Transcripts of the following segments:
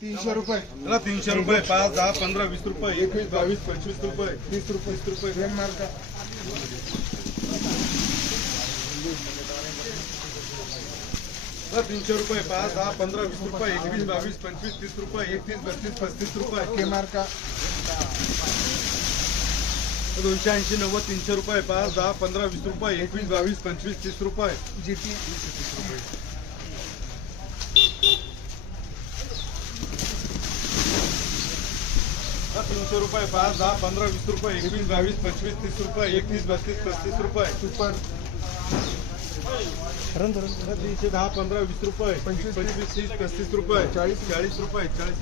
तीनशे रुपये. तीनशे रुपये पाच दहा पंधरा वीस रुपये एकवीस बावीस पंचवीस रुपये तीस रुपये तीस रुपये. मार्क. चला तीनशे रुपये पाच दहा पंधरा वीस रुपये एकवीस बावीस पंचवीस तीस रुपये एकतीस बत्तीस पस्तीस रुपये. के मार्क. दोनशे ऐंशी नव्वद तीनशे रुपये पाच दहा पंधरा वीस रुपये एकवीस बावीस पंचवीस तीस रुपये. जीटी चला तीनशे रुपये पाच दहा पंधरा वीस रुपये एकवीस बावीस पंचवीस तीस रुपये एकतीस बत्तीस पस्तीस रुपये. सुपर तीनशे दहा पंधरा वीस रुपये पंचवीस, पंचवीस तीस पस्तीस रुपये चाळीस. चाळीस रुपये चाळीस.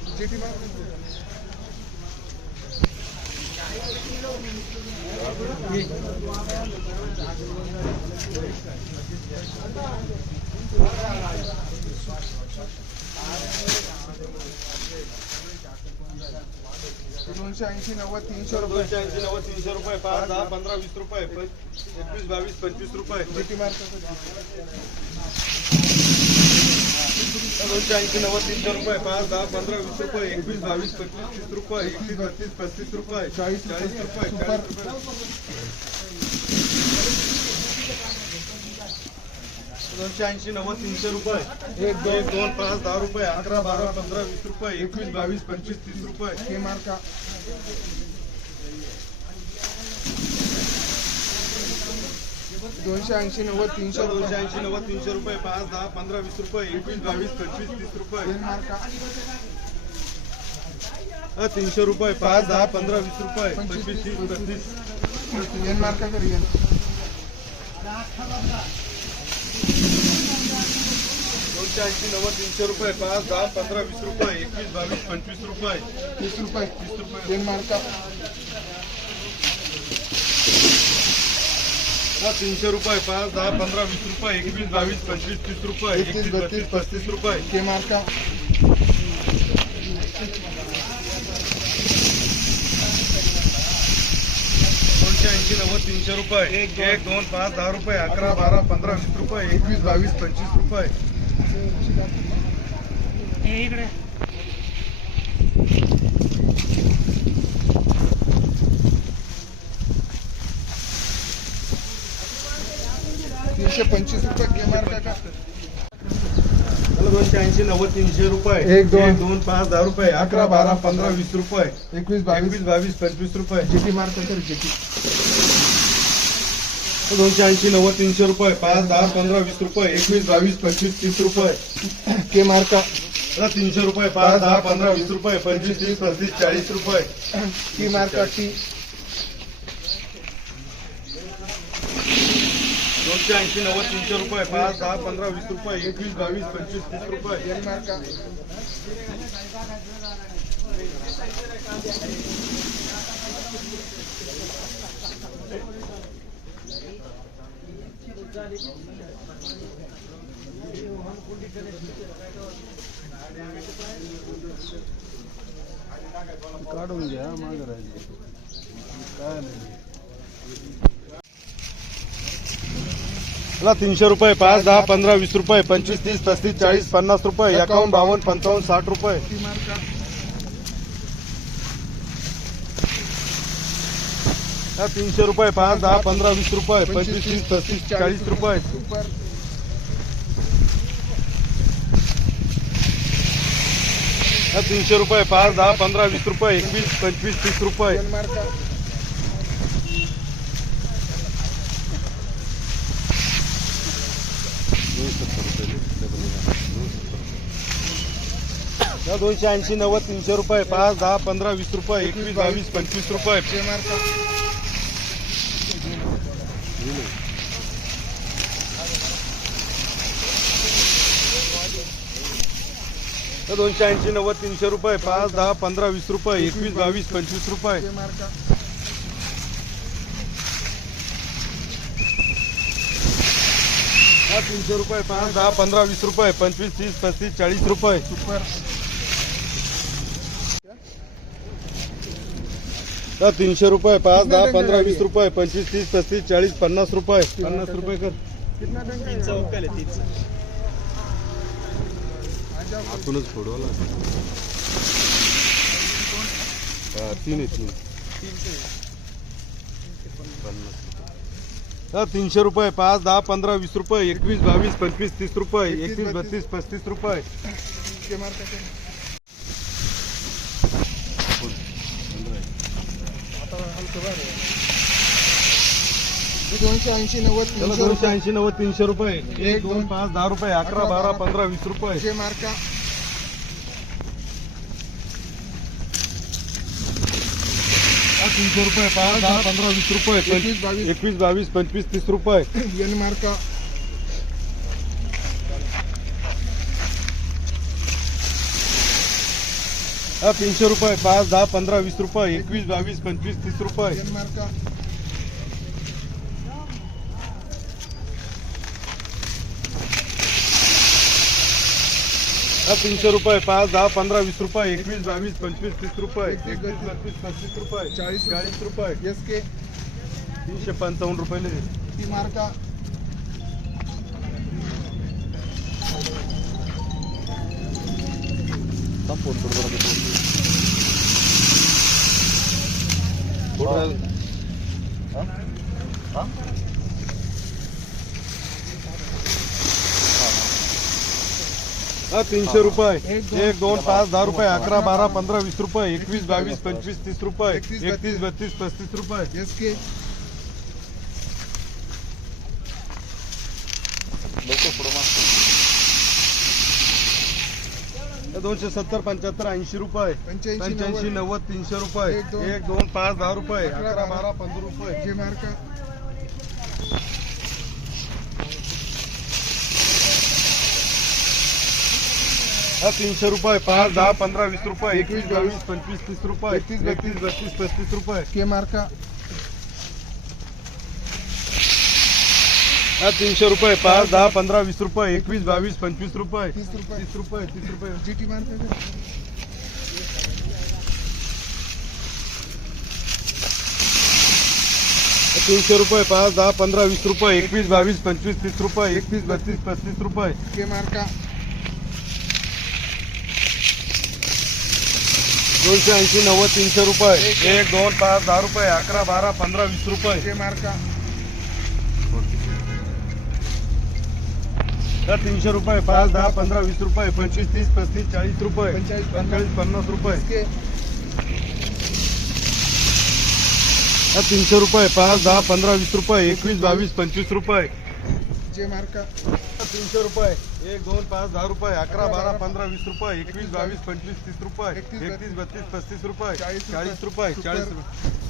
दोनशे ऐंशी नव्वद तीनशे रुपये. दोनशे ऐंशी नव्वद तीनशे रुपये. पाच दहा पंधरा वीस रुपये. एकवीस बावीस पंचवीस रुपये. दोनशे ऐंशी नव्वद तीनशे रुपये. पाच दहा पंधरा वीस रुपये. एकवीस बावीस पंचवीस तीस रुपये. एकतीस बत्तीस पस्तीस रुपये. चाळीस चाळीस रुपये. चाळीस रुपये. दोनशे ऐंशी नव्वद तीनशे रुपये. एक दोन दोन पाच दहा रुपये अकरा बारा पंधरा वीस रुपये एकवीस बावीस पंचवीस तीस रुपये. के मार्क दोनशे ऐंशी नव्वद तीनशे दोनशे ऐंशी नव्वद तीनशे रुपये पाच दहा पंधरा वीस रुपये एकवीस बावीस पंचवीस तीस रुपये. तीन मार्क तीनशे रुपये पाच दहा पंधरा वीस रुपये पंचवीस तीस बत्तीस एन मार्क करी दोनशे ऐंशी नव्वद तीनशे रुपये पाच दहा पंधरा वीस रुपये एकवीस बावीस पंचवीस रुपये. तीस रुपये तीस रुपये. मार्क. तीनशे रुपये पाच दहा पंधरा वीस रुपये एकवीस बावीस पंचवीस तीस रुपये एकतीस बत्तीस पस्तीस रुपये. के मार्क. दोनशे ऐंशी नव्वद तीनशे रुपये. एक एक दोन पाच दहा रुपये अकरा बारा पंधरा वीस रुपये. एकवीस बावीस पंचवीस रुपये. तीनशे पंचवीस रुपये दोनशे ऐंशी नव्वद तीनशे रुपये. एक, दोन. दोन पाच दहा रुपये. अकरा बारा पंधरा वीस रुपये. एकवीस बावीस. बावीस पंचवीस रुपये. जीटी मार्क कर जीटी दोनशे ऐंशी नव्वद तीनशे रुपये पाच दहा पंधरा वीस रुपये एकवीस बावीस पंचवीस तीस रुपये. के मार्क? तीनशे रुपये पाच दहा पंधरा वीस रुपये पंचवीस तीस पस्तीस चाळीस रुपये. टी मार्क टी? दोनशे ऐंशी नव्वद तीनशे रुपये पाच दहा पंधरा वीस रुपये एकवीस बावीस पंचवीस तीस रुपये. काढून घ्या माग राहायचं काय नाही तीनशे रुपये पाच दहा पंधरा वीस रुपये पंचवीस तीस पस्तीस चाळीस पन्नास रुपये एकावन्न बावन्न पंचावन्न साठ रुपये. तीनशे रुपये पाच दहा पंधरा वीस रुपये पंचवीस तीस पस्तीस चाळीस रुपये सुपर चला, तीनशे रुपये पाच दहा पंधरा वीस रुपये एकवीस पंचवीस तीस रुपये. दोनशे ऐंशी नव्वद तीनशे रुपये पाच दहा पंधरा वीस रुपये एकवीस बावीस पंचवीस रुपये. तर दोनशे ऐंशी नव्वद तीनशे रुपये पाच दहा पंधरा वीस रुपये एकवीस बावीस पंचवीस रुपये. के तीनशे रुपये पाच दहा पंधरा वीस रुपये पंचवीस तीस पस्तीस चाळीस रुपये. सुपर तर तीनशे रुपये पाच दहा पंधरा वीस रुपये पंचवीस तीस पस्तीस चाळीस पन्नास रुपये. पन्नास रुपये कर. आतूनच फोडवला तीन आहे तीन. पन्नास तीनशे रुपये पाच दहा पंधरा वीस रुपये एकवीस बावीस पंचवीस तीस रुपये एकवीस बत्तीस पस्तीस रुपये. आता दोनशे ऐंशी नव्वद त्याला दोनशे रुपये ऐंशी नव्वद तीनशे रुपये. एक दोन पाच दहा रुपये अकरा बारा पंधरा वीस रुपये. मार्का. तीनशे रुपये पाच दहा पंधरा वीस रुपये. एकवीस, बावीस. पंचवीस तीस रुपये. एन मार्का. हा तीनशे रुपये पाच दहा पंधरा वीस रुपये. एकवीस बावीस पंचवीस तीस रुपये एन मार्का हा तीनशे रुपये पाच दहा पंधरा वीस रुपये एकवीस बावीस पंचवीस तीस रुपये एकवीस बत्तीस पस्तीस रुपये चाळीस रुपये. चाळीस रुपये. एस के तीनशे पंचावन्न रुपये टी मार्का. हा? तीनशे रुपये. एक, दोन, पाच दहा रुपये. अकरा बारा पंधरा वीस रुपये. एकवीस बावीस पंचवीस तीस रुपये. एकतीस, बत्तीस. पस्तीस रुपये. हा दोनशे सत्तर पंच्याहत्तर ऐंशी रुपये. पंच्याऐंशी नव्वद. तीनशे रुपये. एक, दोन. पाच दहा रुपये. अकरा. बारा पंधरा रुपये. हा तीनशे रुपये पाच दहा पंधरा वीस रुपये एकवीस, बावीस पंचवीस तीस रुपये एकतीस, एकतीस बत्तीस पस्तीस रुपये. के मार्का हा तीनशे रुपये पाच दहा पंधरा वीस रुपये एकवीस बावीस पंचवीस रुपये. तीस रुपये. तीस रुपये तीस रुपये. जी टी मार्का? तीनशे रुपये पाच दहा पंधरा वीस रुपये एकवीस बावीस पंचवीस तीस रुपये एकतीस बत्तीस पस्तीस रुपये. के मार्का दोनशे ऐंशी नव्वद तीनशे रुपये. एक दोन पाच दहा रुपये अकरा बारा पंधरा वीस रुपये. मार्का. तर तीनशे रुपये पाच दहा पंधरा वीस रुपये पंचवीस तीस पस्तीस चाळीस रुपये पंचेचाळीस, पन्नास. पंचेचाळीस पन्नास रुपये. तीनशे रुपये पाच दहा पंधरा वीस रुपये एकवीस बावीस पंचवीस रुपये. जे मार्का. तीनशे रुपये. एक दोन पाच दहा रुपये. अकरा बारा पंधरा वीस रुपये. एकवीस बावीस पंचवीस तीस रुपये. एकतीस, बत्तीस. पस्तीस रुपये. चाळीस रुपये. चाळीस. रुपये.